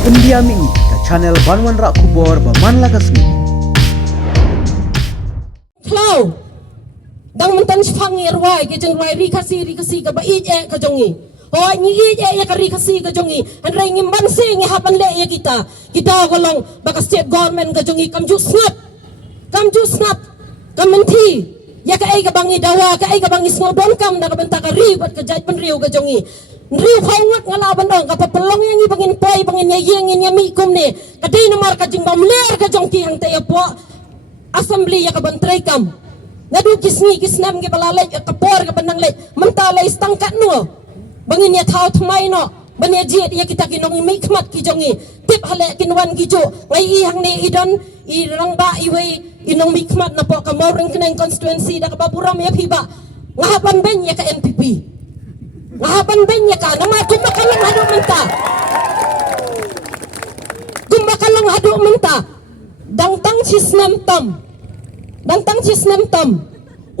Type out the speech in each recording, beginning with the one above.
Pendiami ke channel Banwan Rak Kubor Baman Lagasmi. Hello, dang mentan fangi erwai ke jeng wai rikasi ka ba ije ka jongi. Oh ni ije ya ka rikasi ka jongi. Andrai ngim banse ngi hapan le ya kita golong baka state government ka jongi kam ju snap kam menti ya ka ai ka bangi dawa ka ai ka bangi small don kam da ka benta ka ribat ka jaj penriu ka jongi. Riu khawat ngalaban dong ka papelong yang bangin poi bangin yang yami kum ne ka dei namar ka jing bamler ka jongki hang te po assembly ya ka bantrai kam. Ngadu kisni kisnam ke balalai ka por ka bandang lai mentalai stangkat no bangin ya thau thmai no bania jiet ya kita kinong mi khmat ki jongi tip hale kinwan ki jo ngai i hang ne idon i rangba i wei inong mi khmat na po ka moreng kneng constituency da ka baburam ya phiba ngahapan ben ya ka NPP ngahapan ben ya ka nama kumakalang hadu menta dangtang cisnem tam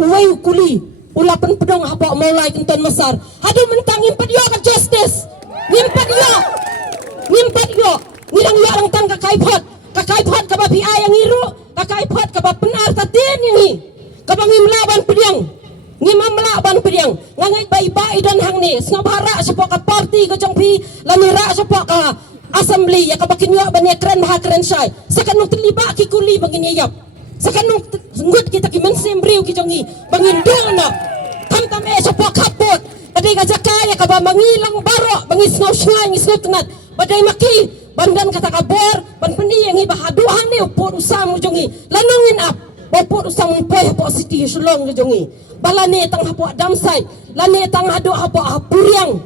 uway kuli ulapan pedong hapa mulai kenton masar hadu mentang impat yo ka justice ngimpat yo ngirang yo orang tang kakaipot ka ba PI yang iru kakaipot ka ba penar tatin yang ka ba ngimlaban pedang ngimamlaban pedang ngangai bai dan hang ni snabara sepo ka party ka jongpi lamira sepo ka assembly ya ka bakin yo ban keren syai sakanung terliba ki kuli bangin yap sakanung ngut kita ki mensembriu ki jongi bangin dona tam sepo kapot kadai ka jakaya ka ba mangilang baro bangis ngau sngai ngisnut nat badai maki bandan kata kabor ban peni yang iba haduhan ni upur usam jongi lanungin ap upur usam poy hapo city sulong jongi balane tang hapo damsai lane tang hadu hapo hapuriang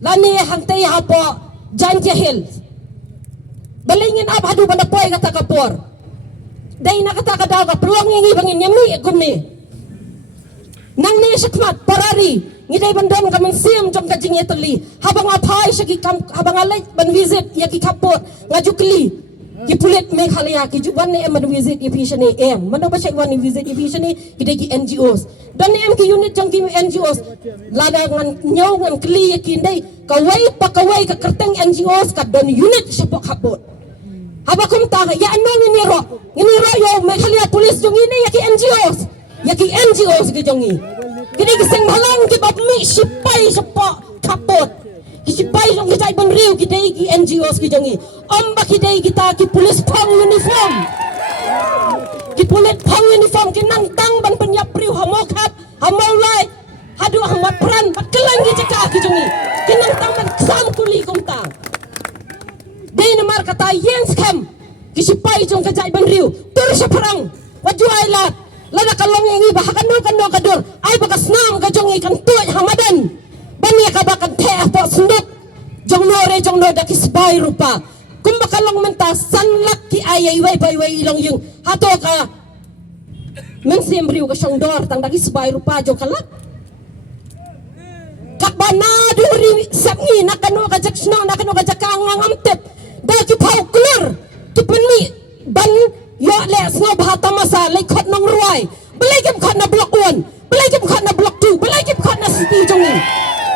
lane hantai hapo Janja Hills balingin ap hadu banda poy kata kapor dai na kata kadaw ka pelong yang ibangin yami gumni nang ni sakmat parari ngidai bandam ka mensiam jong ka jing yetali habang apai syaki kam habang alai ban visit ya ki kapot ngajukli ki pulit Meghalaya ki juban ne man visit efficiently mano ba syai wan visit efficiently kidai ki NGOs dan ne ki unit jong ki NGOs lada ngan nyau ngan kli ki ndai kawai ka kerteng NGOs ka don unit syapok kapot habakum ta ya anong iniro yo Meghalaya police jong ini ya ki NGOs ki jongi kini kiseng halang ki babmi sipai sepa kapot ki sipai jong kita ibon riu ki dei ki NGOs ki jongi amba ki dei kita ki police pang uniform ki nang tang ban penyap riu hamokap hamaulai hadu hamat peran patkelang ki cekak ki jongi ki nang tang ban sam kuli kumta dei namar kata yens kam ki sipai jong ka ibon riu tur sa perang wajuailat lada kalong yang iba kano kadur ay bakas nam ka jong ikan tuaj hamadan bani ka bakan te po sundok jong no da kisbay rupa kum bakalong menta sanlak ki ayay way ilong yung hato ka mensembriu ka syong dor tang da kisbay rupa jong kalak kakbanado ri sapni nakano ka jaksno nakano ka jakang ngamtep da ki pau klur tupenmi ban yo le sngo bahata masa le khot nong ruai belai kim khot na block 1 belai kim khot na block 2 belai kim khot na city jongi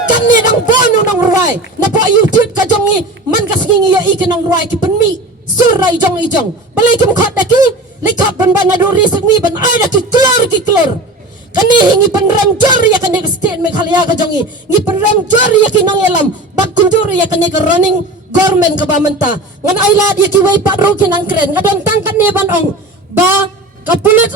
kan ni dang bono nong ruai na po YouTube ka jongi man kas ngi yo iki nong ruai ki penmi surai jong ijong belai kim khot da ki le khot ban ban na duri sengmi ban ai da ki klor kani hingi penram jor ya kani state Meghalaya ka jongi ngi penram jor ya ki nong elam bak kunjur ya kani ka running government ka bamenta ngan ay lad ya ki way padro kinang kren ngadon tangkan ni ban ong ba kapulit